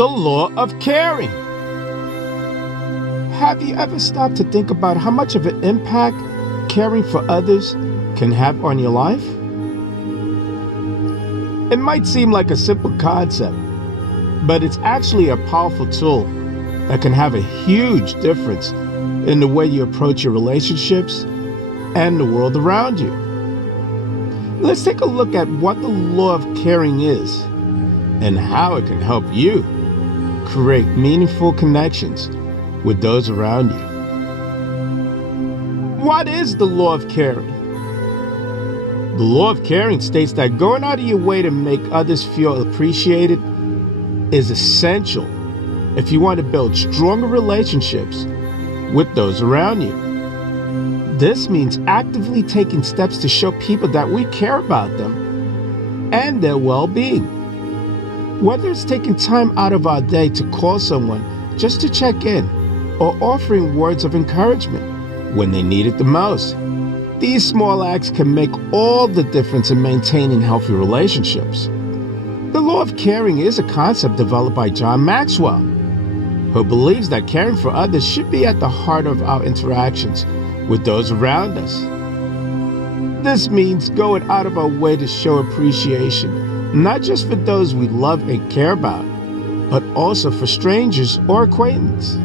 The law of caring. Have you ever stopped to think about how much of an impact caring for others can have on your life? It might seem like a simple concept, but it's actually a powerful tool that can have a huge difference in the way you approach your relationships and the world around you. Let's take a look at what the law of caring is and how it can help you create meaningful connections with those around you. What is the law of caring? The law of caring states that going out of your way to make others feel appreciated is essential if you want to build stronger relationships with those around you. This means actively taking steps to show people that we care about them and their well-being. Whether it's taking time out of our day to call someone just to check in, or offering words of encouragement when they need it the most. These small acts can make all the difference in maintaining healthy relationships. The law of caring is a concept developed by John Maxwell, who believes that caring for others should be at the heart of our interactions with those around us. This means going out of our way to show appreciation, not just for those we love and care about, but also for strangers or acquaintances.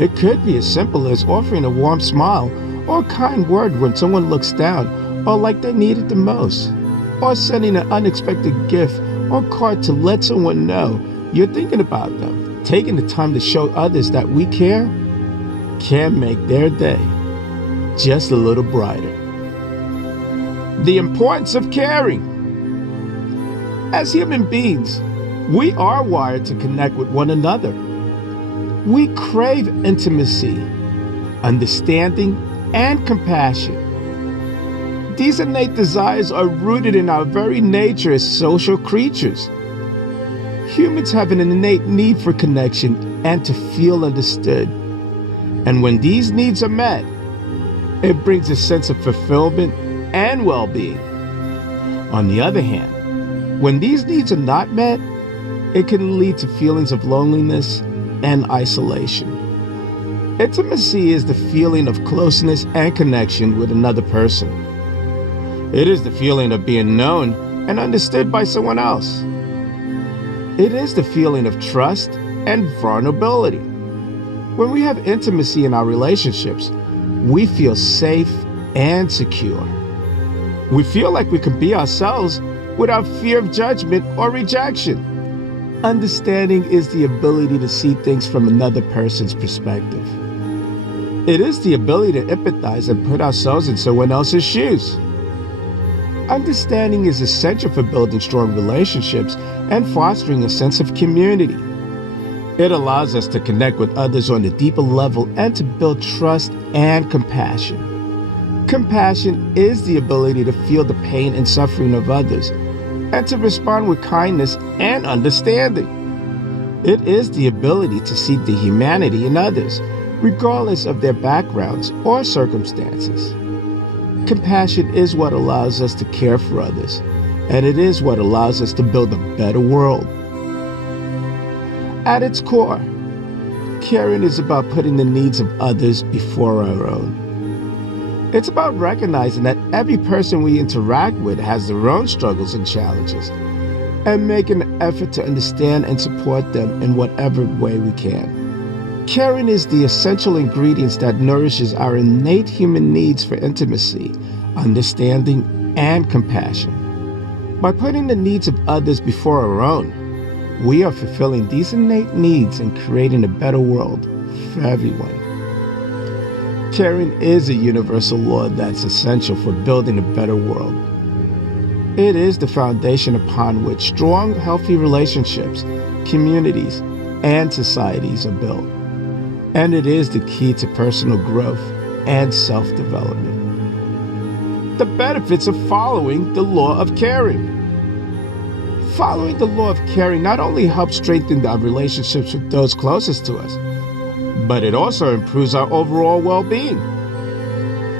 It could be as simple as offering a warm smile or a kind word when someone looks down or like they need it the most, or sending an unexpected gift or card to let someone know you're thinking about them. Taking the time to show others that we care can make their day just a little brighter. The importance of caring. As human beings, we are wired to connect with one another. We crave intimacy, understanding, and compassion. These innate desires are rooted in our very nature as social creatures. Humans have an innate need for connection and to feel understood. And when these needs are met, it brings a sense of fulfillment and well-being. On the other hand, when these needs are not met, it can lead to feelings of loneliness and isolation. Intimacy is the feeling of closeness and connection with another person. It is the feeling of being known and understood by someone else. It is the feeling of trust and vulnerability. When we have intimacy in our relationships, we feel safe and secure. We feel like we can be ourselves without fear of judgment or rejection. Understanding is the ability to see things from another person's perspective. It is the ability to empathize and put ourselves in someone else's shoes. Understanding is essential for building strong relationships and fostering a sense of community. It allows us to connect with others on a deeper level and to build trust and compassion. Compassion is the ability to feel the pain and suffering of others and to respond with kindness and understanding. It is the ability to see the humanity in others, regardless of their backgrounds or circumstances. Compassion is what allows us to care for others, and it is what allows us to build a better world. At its core, caring is about putting the needs of others before our own. It's about recognizing that every person we interact with has their own struggles and challenges, and making an effort to understand and support them in whatever way we can. Caring is the essential ingredients that nourishes our innate human needs for intimacy, understanding, and compassion. By putting the needs of others before our own, we are fulfilling these innate needs and creating a better world for everyone. Caring is a universal law that's essential for building a better world. It is the foundation upon which strong, healthy relationships, communities, and societies are built. And it is the key to personal growth and self-development. The benefits of following the law of caring. Following the law of caring not only helps strengthen our relationships with those closest to us, but it also improves our overall well-being.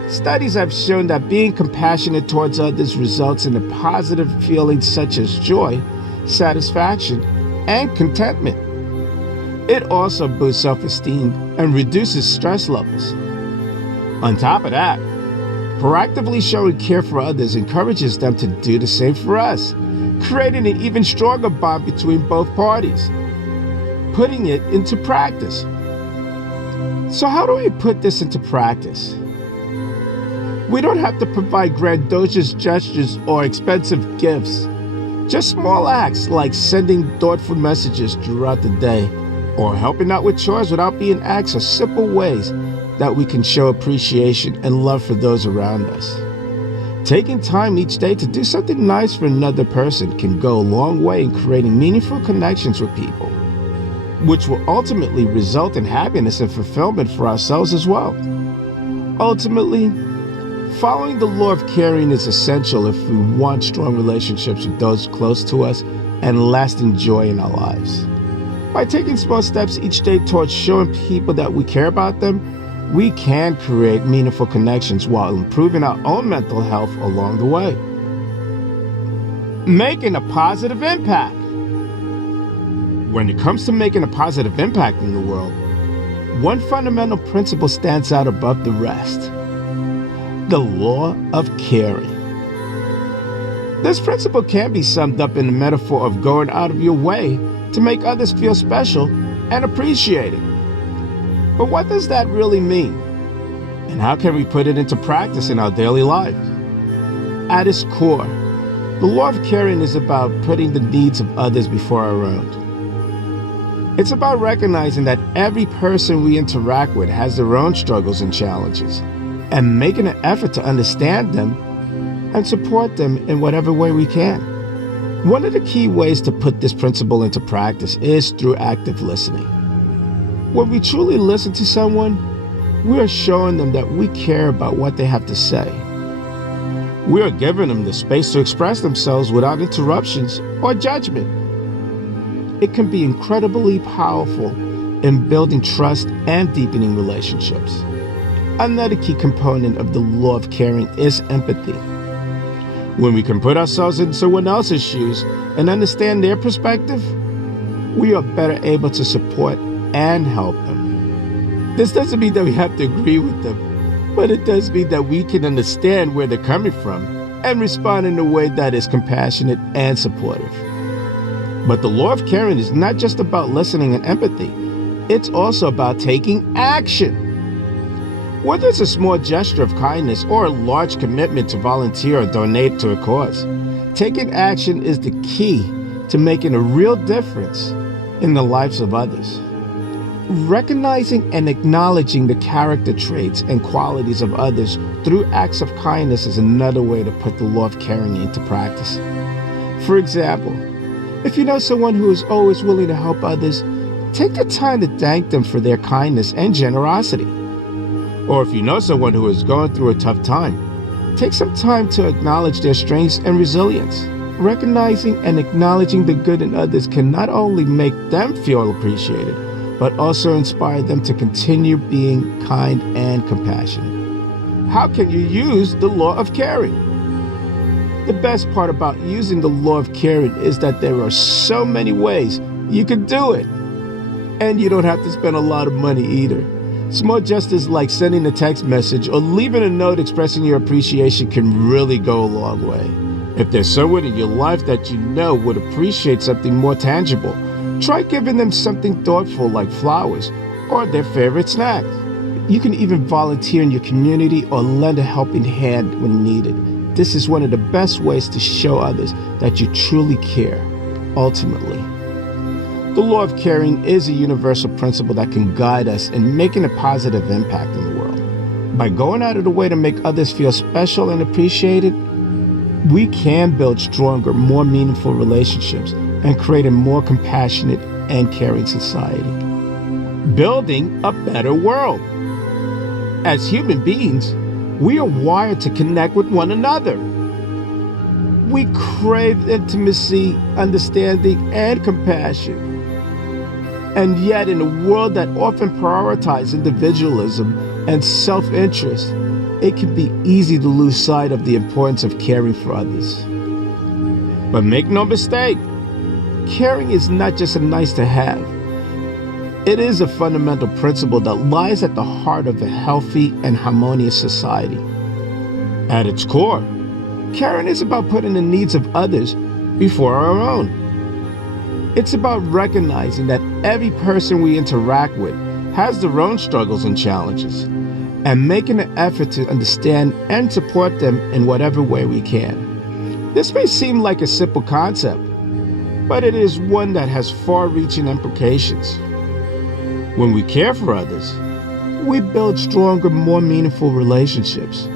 Studies have shown that being compassionate towards others results in a positive feelings such as joy, satisfaction, and contentment. It also boosts self-esteem and reduces stress levels. On top of that, proactively showing care for others encourages them to do the same for us, creating an even stronger bond between both parties, putting it into practice. So how do we put this into practice? We don't have to provide grandiose gestures or expensive gifts. Just small acts like sending thoughtful messages throughout the day or helping out with chores without being asked are simple ways that we can show appreciation and love for those around us. Taking time each day to do something nice for another person can go a long way in creating meaningful connections with people, which will ultimately result in happiness and fulfillment for ourselves as well. Ultimately, following the law of caring is essential if we want strong relationships with those close to us and lasting joy in our lives. By taking small steps each day towards showing people that we care about them, we can create meaningful connections while improving our own mental health along the way. Making a positive impact. When it comes to making a positive impact in the world, one fundamental principle stands out above the rest: the law of caring. This principle can be summed up in the metaphor of going out of your way to make others feel special and appreciated. But what does that really mean? And how can we put it into practice in our daily life? At its core, the law of caring is about putting the needs of others before our own. It's about recognizing that every person we interact with has their own struggles and challenges, and making an effort to understand them and support them in whatever way we can. One of the key ways to put this principle into practice is through active listening. When we truly listen to someone, we are showing them that we care about what they have to say. We are giving them the space to express themselves without interruptions or judgment. It can be incredibly powerful in building trust and deepening relationships. Another key component of the law of caring is empathy. When we can put ourselves in someone else's shoes and understand their perspective, we are better able to support and help them. This doesn't mean that we have to agree with them, but it does mean that we can understand where they're coming from and respond in a way that is compassionate and supportive. But the law of caring is not just about listening and empathy, it's also about taking action. Whether it's a small gesture of kindness or a large commitment to volunteer or donate to a cause, taking action is the key to making a real difference in the lives of others. Recognizing and acknowledging the character traits and qualities of others through acts of kindness is another way to put the law of caring into practice. For example, if you know someone who is always willing to help others, take the time to thank them for their kindness and generosity. Or if you know someone who is going through a tough time, take some time to acknowledge their strengths and resilience. Recognizing and acknowledging the good in others can not only make them feel appreciated, but also inspire them to continue being kind and compassionate. How can you use the law of caring? The best part about using the law of caring is that there are so many ways you can do it. And you don't have to spend a lot of money either. Small gestures like sending a text message or leaving a note expressing your appreciation can really go a long way. If there's someone in your life that you know would appreciate something more tangible, try giving them something thoughtful like flowers or their favorite snack. You can even volunteer in your community or lend a helping hand when needed. This is one of the best ways to show others that you truly care, ultimately. The law of caring is a universal principle that can guide us in making a positive impact in the world. By going out of the way to make others feel special and appreciated, we can build stronger, more meaningful relationships and create a more compassionate and caring society. Building a better world. As human beings, we are wired to connect with one another. We crave intimacy, understanding, and compassion. And yet, in a world that often prioritizes individualism and self-interest, it can be easy to lose sight of the importance of caring for others. But make no mistake, caring is not just a nice to have. It is a fundamental principle that lies at the heart of a healthy and harmonious society. At its core, caring is about putting the needs of others before our own. It's about recognizing that every person we interact with has their own struggles and challenges, and making an effort to understand and support them in whatever way we can. This may seem like a simple concept, but it is one that has far-reaching implications. When we care for others, we build stronger, more meaningful relationships.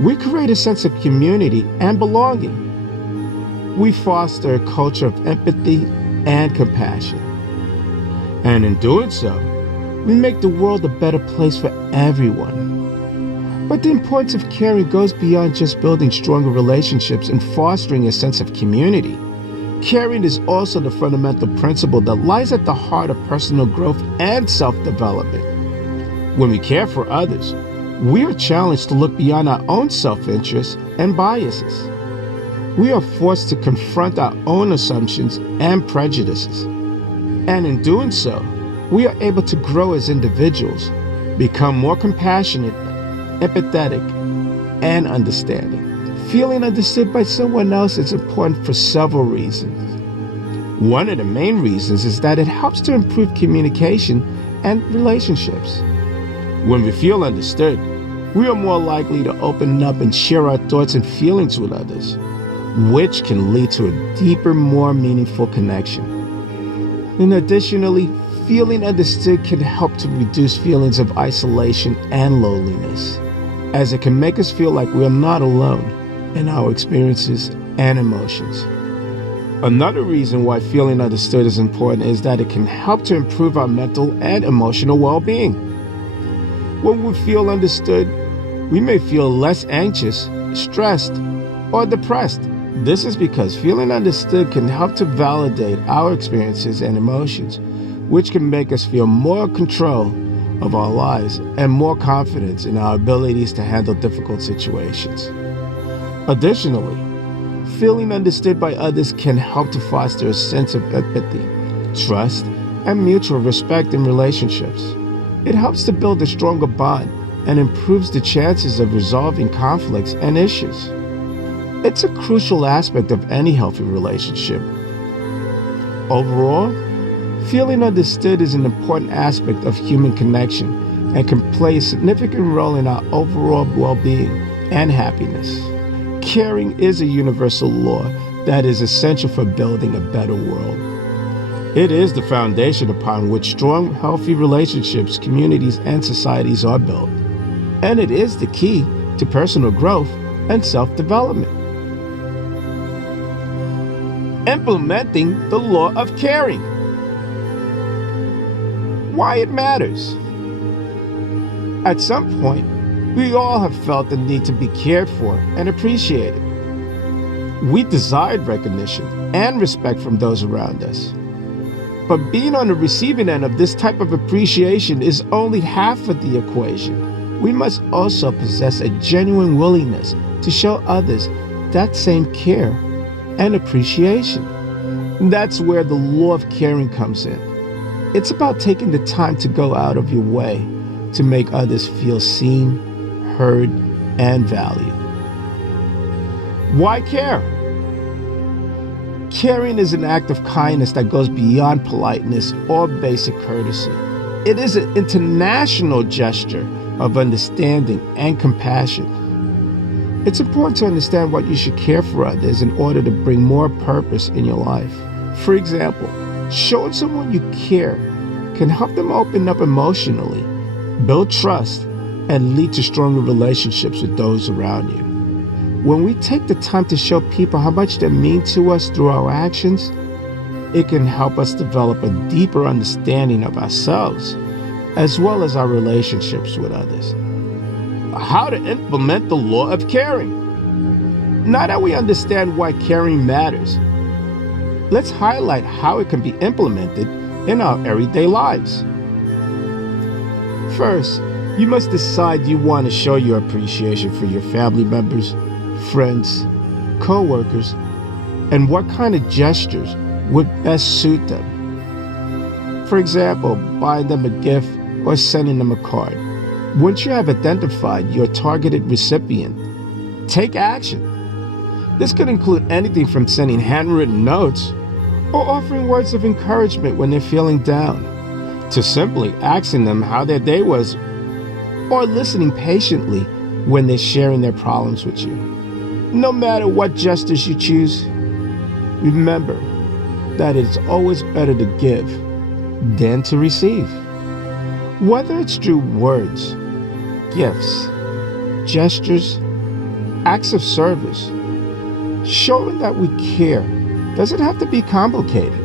We create a sense of community and belonging. We foster a culture of empathy and compassion. And in doing so, we make the world a better place for everyone. But the importance of caring goes beyond just building stronger relationships and fostering a sense of community. Caring is also the fundamental principle that lies at the heart of personal growth and self-development. When we care for others, we are challenged to look beyond our own self-interest and biases. We are forced to confront our own assumptions and prejudices. And in doing so, we are able to grow as individuals, become more compassionate, empathetic, and understanding. Feeling understood by someone else is important for several reasons. One of the main reasons is that it helps to improve communication and relationships. When we feel understood, we are more likely to open up and share our thoughts and feelings with others, which can lead to a deeper, more meaningful connection. And additionally, feeling understood can help to reduce feelings of isolation and loneliness, as it can make us feel like we are not alone in our experiences and emotions. Another reason why feeling understood is important is that it can help to improve our mental and emotional well-being. When we feel understood, we may feel less anxious, stressed, or depressed. This is because feeling understood can help to validate our experiences and emotions, which can make us feel more control of our lives and more confidence in our abilities to handle difficult situations. Additionally, feeling understood by others can help to foster a sense of empathy, trust, and mutual respect in relationships. It helps to build a stronger bond and improves the chances of resolving conflicts and issues. It's a crucial aspect of any healthy relationship. Overall, feeling understood is an important aspect of human connection and can play a significant role in our overall well-being and happiness. Caring is a universal law that is essential for building a better world. It is the foundation upon which strong, healthy relationships, communities, and societies are built. And it is the key to personal growth and self-development. Implementing the law of caring. Why it matters. At some point, we all have felt the need to be cared for and appreciated. We desired recognition and respect from those around us. But being on the receiving end of this type of appreciation is only half of the equation. We must also possess a genuine willingness to show others that same care and appreciation. That's where the law of caring comes in. It's about taking the time to go out of your way to make others feel seen, heard, and valued. Why care? Caring is an act of kindness that goes beyond politeness or basic courtesy. It is an international gesture of understanding and compassion. It's important to understand what you should care for others in order to bring more purpose in your life. For example, showing someone you care can help them open up emotionally, build trust, and lead to stronger relationships with those around you. When we take the time to show people how much they mean to us through our actions, it can help us develop a deeper understanding of ourselves, as well as our relationships with others. How to implement the law of caring. Now that we understand why caring matters, let's highlight how it can be implemented in our everyday lives. First, you must decide you want to show your appreciation for your family members, friends, co-workers, and what kind of gestures would best suit them. For example, buying them a gift or sending them a card. Once you have identified your targeted recipient, take action. This could include anything from sending handwritten notes or offering words of encouragement when they're feeling down, to simply asking them how their day was or listening patiently when they're sharing their problems with you. No matter what gestures you choose, remember that it's always better to give than to receive. Whether it's through words, gifts, gestures, acts of service, showing that we care doesn't have to be complicated.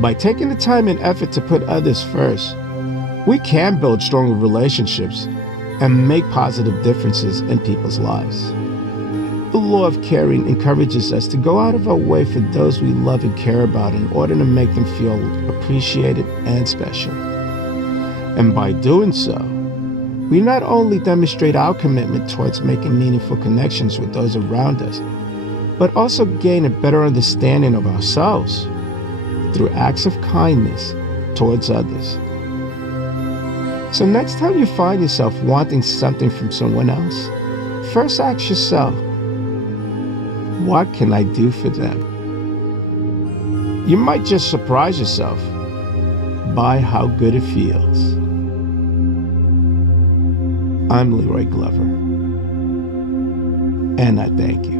By taking the time and effort to put others first, we can build stronger relationships and make positive differences in people's lives. The law of caring encourages us to go out of our way for those we love and care about in order to make them feel appreciated and special. And by doing so, we not only demonstrate our commitment towards making meaningful connections with those around us, but also gain a better understanding of ourselves through acts of kindness towards others. So next time you find yourself wanting something from someone else, first ask yourself, what can I do for them? You might just surprise yourself by how good it feels. I'm Leroy Glover, and I thank you.